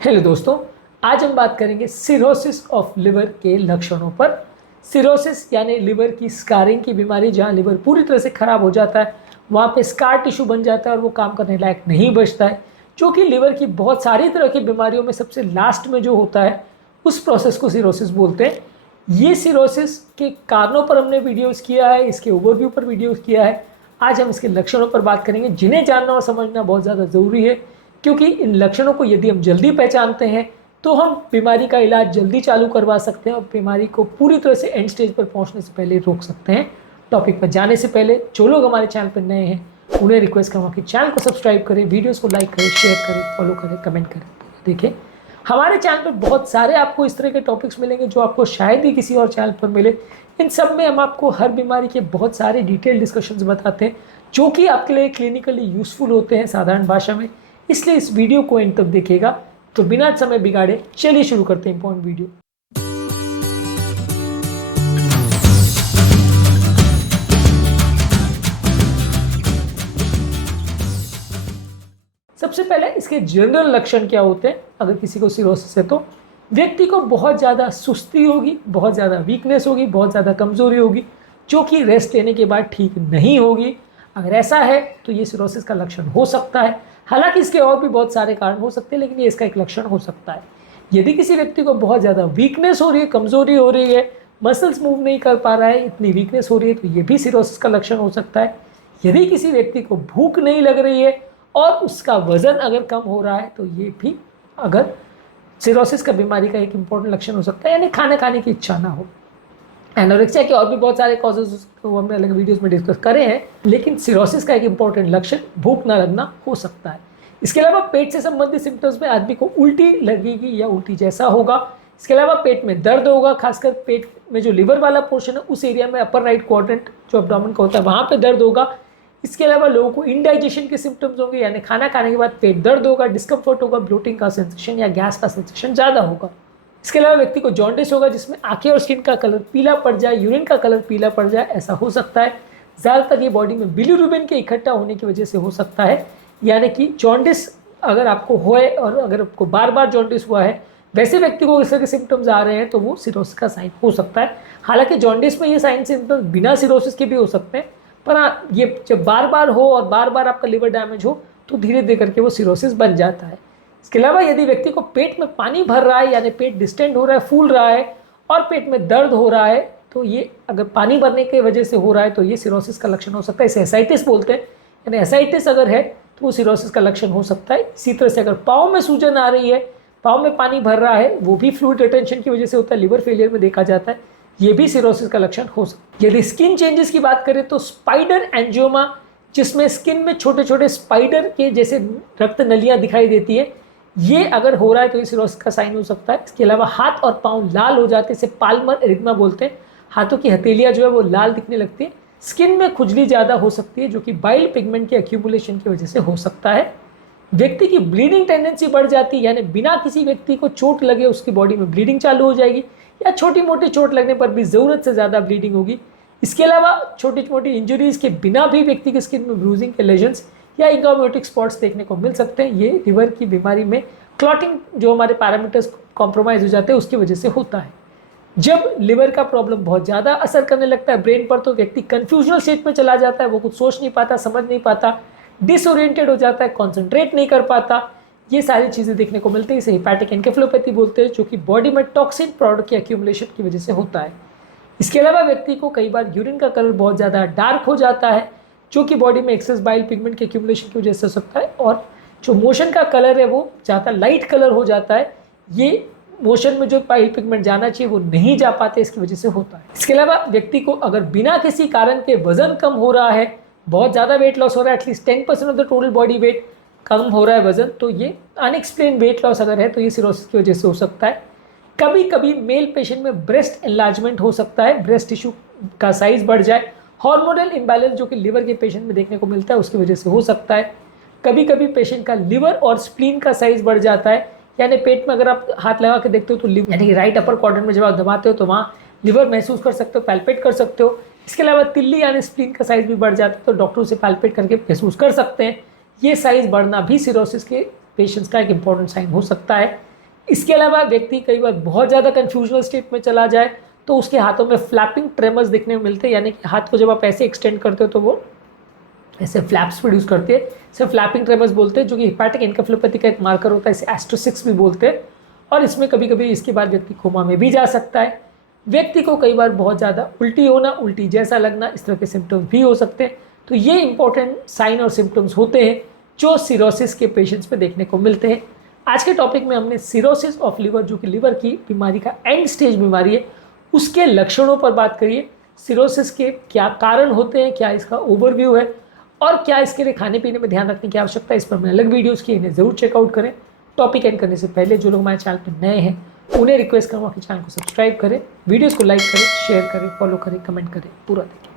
Hello दोस्तों, आज हम बात करेंगे सिरोसिस ऑफ लिवर के लक्षणों पर। सिरोसिस यानी लिवर की स्कारिंग की बीमारी, जहां लिवर पूरी तरह से खराब हो जाता है, वहां पे स्कार टिश्यू बन जाता है और वो काम करने लायक नहीं बचता है, जो कि लिवर की बहुत सारी तरह की बीमारियों में सबसे लास्ट में जो होता है उस प्रोसेस को सिरोसिस बोलते हैं। ये सिरोसिस के कारणों पर हमने वीडियोस किया है, इसके ओवरव्यू पर वीडियोस किया है। आज हम इसके लक्षणों पर बात करेंगे, जिन्हें जानना और समझना बहुत ज़्यादा ज़रूरी है, क्योंकि इन लक्षणों को यदि हम जल्दी पहचानते हैं तो हम बीमारी का इलाज जल्दी चालू करवा सकते हैं और बीमारी को पूरी तरह से एंड स्टेज पर पहुंचने से पहले रोक सकते हैं। टॉपिक पर जाने से पहले जो लोग हमारे चैनल पर नए हैं उन्हें रिक्वेस्ट करूँगा कि चैनल को सब्सक्राइब करें, वीडियोस को लाइक करें, शेयर करें, फॉलो करें, कमेंट करें। देखिए, हमारे चैनल पर बहुत सारे आपको इस तरह के टॉपिक्स मिलेंगे जो आपको शायद ही किसी और चैनल पर मिले। इन सब में हम आपको हर बीमारी के बहुत सारे डिटेल डिस्कशंस बताते हैं, जो कि आपके लिए क्लिनिकली यूजफुल होते हैं साधारण भाषा में। इसलिए इस वीडियो को एंड तक देखिएगा। तो बिना समय बिगाड़े चलिए शुरू करते हैं इंपॉर्टेंट वीडियो। सबसे पहले इसके जनरल लक्षण क्या होते हैं। अगर किसी को सिरोसिस है तो व्यक्ति को बहुत ज़्यादा सुस्ती होगी, बहुत ज़्यादा वीकनेस होगी, बहुत ज़्यादा कमजोरी होगी, जो कि रेस्ट लेने के बाद ठीक नहीं होगी। अगर ऐसा है तो ये सिरोसिस का लक्षण हो सकता है। हालांकि इसके और भी बहुत सारे कारण हो सकते हैं, लेकिन ये इसका एक लक्षण हो सकता है। यदि किसी व्यक्ति को बहुत ज़्यादा वीकनेस हो रही है, कमजोरी हो रही है, मसल्स मूव नहीं कर पा रहा है, इतनी वीकनेस हो रही है, तो ये भी सिरोसिस का लक्षण हो सकता है। यदि किसी व्यक्ति को भूख नहीं लग रही है और उसका वजन अगर कम हो रहा है तो ये भी अगर सिरोसिस का बीमारी का एक इंपॉर्टेंट लक्षण हो सकता है, यानी खाना खाने की इच्छा ना हो। एनोरेक्सिया के और भी बहुत सारे कॉजेज को हमने अलग वीडियोस में डिस्कस करे हैं, लेकिन सिरोसिस का एक इंपॉर्टेंट लक्षण भूख ना लगना हो सकता है। इसके अलावा पेट से संबंधित सिम्टम्स में आदमी को उल्टी लगेगी या उल्टी जैसा होगा। इसके अलावा पेट में दर्द होगा, खासकर पेट में जो लिवर वाला पोर्शन है उस एरिया में, अपर राइट क्वाड्रेंट जो एब्डोमेन का होता है, वहाँ पे दर्द होगा। इसके अलावा लोगों को इंडाइजेशन के सिम्टम्स होंगे, यानी खाना खाने के बाद पेट दर्द होगा, डिस्कम्फर्ट होगा, ब्लोटिंग का सेंसेशन या गैस का सेंसेशन ज़्यादा होगा। इसके अलावा व्यक्ति को जॉन्डिस होगा, जिसमें आंखें और स्किन का कलर पीला पड़ जाए, यूरिन का कलर पीला पड़ जाए, ऐसा हो सकता है। ज़्यादातर ये बॉडी में बिलीरुबिन के इकट्ठा होने की वजह से हो सकता है। यानी कि जॉन्डिस अगर आपको होए और अगर आपको बार बार जॉन्डिस हुआ है, वैसे व्यक्ति को इस तरह के सिम्टम्स आ रहे हैं, तो वो सिरोसिस का साइन हो सकता है। हालांकि जॉन्डिस में ये साइन सिम्टम्स बिना सिरोसिस के भी हो सकते हैं, पर हाँ, ये जब बार बार हो और बार बार आपका लिवर डैमेज हो तो धीरे धीरे करके वो सिरोसिस बन जाता है। इसके अलावा यदि व्यक्ति को पेट में पानी भर रहा है, यानी पेट डिस्टेंड हो रहा है, फूल रहा है और पेट में दर्द हो रहा है, तो ये अगर पानी भरने की वजह से हो रहा है तो ये सिरोसिस का लक्षण हो सकता है। इसे एसाइटिस बोलते हैं, यानी एसाइटिस अगर है तो वो सिरोसिस का लक्षण हो सकता है। इसी तरह से अगर पाँव में सूजन आ रही है, पाँव में पानी भर रहा है, वो भी फ्लूइड रिटेंशन की वजह से होता है, लिवर फेलियर में देखा जाता है, ये भी सिरोसिस का लक्षण हो सकता है। यदि स्किन चेंजेस की बात करें तो स्पाइडर एंजियोमा, जिसमें स्किन में छोटे छोटे स्पाइडर के जैसे रक्त नलियाँ दिखाई देती है, ये अगर हो रहा है तो ये सिरोसिस का साइन हो सकता है। इसके अलावा हाथ और पाँव लाल हो जाते हैं, इसे पाल्मर एरिथमा बोलते हैं। हाथों की हथेलियाँ जो है वो लाल दिखने लगती है। स्किन में खुजली ज़्यादा हो सकती है, जो कि बाइल पिगमेंट के एक्यूमुलेशन की वजह से हो सकता है। व्यक्ति की ब्लीडिंग टेंडेंसी बढ़ जाती है, यानी बिना किसी व्यक्ति को चोट लगे उसकी बॉडी में ब्लीडिंग चालू हो जाएगी, या छोटी मोटी चोट लगने पर भी ज़रूरत से ज़्यादा ब्लीडिंग होगी। इसके अलावा छोटी मोटी इंजरीज के बिना भी व्यक्ति की स्किन में ब्रूजिंग के लेजन्स या इंगामेटिक स्पॉट्स देखने को मिल सकते हैं। ये लिवर की बीमारी में क्लॉटिंग, जो हमारे पैरामीटर्स कॉम्प्रोमाइज़ हो जाते हैं, उसकी वजह से होता है। जब लिवर का प्रॉब्लम बहुत ज़्यादा असर करने लगता है ब्रेन पर, तो व्यक्ति कन्फ्यूजनल स्टेट में चला जाता है, वो कुछ सोच नहीं पाता, समझ नहीं पाता, डिसओरिएंटेड हो जाता है, कॉन्सेंट्रेट नहीं कर पाता। ये सारी चीज़ें देखने को मिलती है। इसे हिपैटिक एन्केफेलोपैथी बोलते हैं, जो कि बॉडी में टॉक्सिन प्रोडक्ट के एक्यूमुलेशन की वजह से होता है। इसके अलावा व्यक्ति को कई बार यूरिन का कलर बहुत ज़्यादा डार्क हो जाता है, जो कि बॉडी में एक्सेस बाइल पिगमेंट के एक्यूमुलेशन की वजह से हो सकता है। और जो मोशन का कलर है वो ज़्यादा लाइट कलर हो जाता है। ये मोशन में जो बाइल पिगमेंट जाना चाहिए वो नहीं जा पाते, इसकी वजह से होता है। इसके अलावा व्यक्ति को अगर बिना किसी कारण के वजन कम हो रहा है, बहुत ज़्यादा वेट लॉस हो रहा है, at least 10% of the total body weight कम हो रहा है वजन, तो ये अनएक्सप्लेन वेट लॉस अगर है तो ये सिरोसिस की वजह से हो सकता है। कभी कभी मेल पेशेंट में ब्रेस्ट एनलार्जमेंट हो सकता है, ब्रेस्ट टिश्यू का साइज बढ़ जाए। हार्मोनल इम्बैलेंस जो कि लिवर के पेशेंट में देखने को मिलता है, उसकी वजह से हो सकता है। कभी कभी पेशेंट का लिवर और स्प्लीन का साइज बढ़ जाता है, यानी पेट में अगर आप हाथ लगा के देखते हो तो यानी कि राइट अपर क्वाड्रेंट में जब आप दबाते हो तो वहाँ लिवर महसूस कर सकते हो, पैल्पेट कर सकते हो। इसके अलावा तिल्ली यानी स्प्लीन का साइज भी बढ़ जाता है, तो डॉक्टर उसे पैल्पेट करके महसूस कर सकते हैं। ये साइज बढ़ना भी सिरोसिस के पेशेंट्स का एक इंपॉर्टेंट साइन हो सकता है। इसके अलावा व्यक्ति कई बार बहुत ज़्यादा कन्फ्यूजनल स्टेट में चला जाए तो उसके हाथों में फ्लैपिंग ट्रेमर्स दिखने को मिलते हैं, यानी कि हाथ को जब आप ऐसे एक्सटेंड करते हो तो वो ऐसे फ्लैप्स प्रोड्यूस करते हैं, इसे फ्लैपिंग ट्रेमर्स बोलते हैं, जो कि हेपेटिक एन्केफेलोपैथी का एक मार्कर होता है, इसे एस्ट्रोसिक्स भी बोलते हैं। और इसमें कभी कभी इसके बाद व्यक्ति कोमा में भी जा सकता है। व्यक्ति को कई बार बहुत ज़्यादा उल्टी होना, उल्टी जैसा लगना, इस तरह के सिम्टम्स भी हो सकते हैं। तो ये इंपॉर्टेंट साइन और सिम्टम्स होते हैं जो सिरोसिस के पेशेंट्स में देखने को मिलते हैं। आज के टॉपिक में हमने सिरोसिस ऑफ लिवर, जो कि लिवर की बीमारी का एंड स्टेज बीमारी है, उसके लक्षणों पर बात करिए। सिरोसिस के क्या कारण होते हैं, क्या इसका ओवरव्यू है, और क्या इसके लिए खाने पीने में ध्यान रखने की आवश्यकता है, इस पर मैंने अलग वीडियोस किए, इन्हें जरूर चेकआउट करें। टॉपिक एंड करने से पहले जो लोग हमारे चैनल पर नए हैं उन्हें रिक्वेस्ट करूँगा कि चैनल को सब्सक्राइब करें, वीडियोस को लाइक करें, शेयर करें, फॉलो करें, कमेंट करें, पूरा देखें।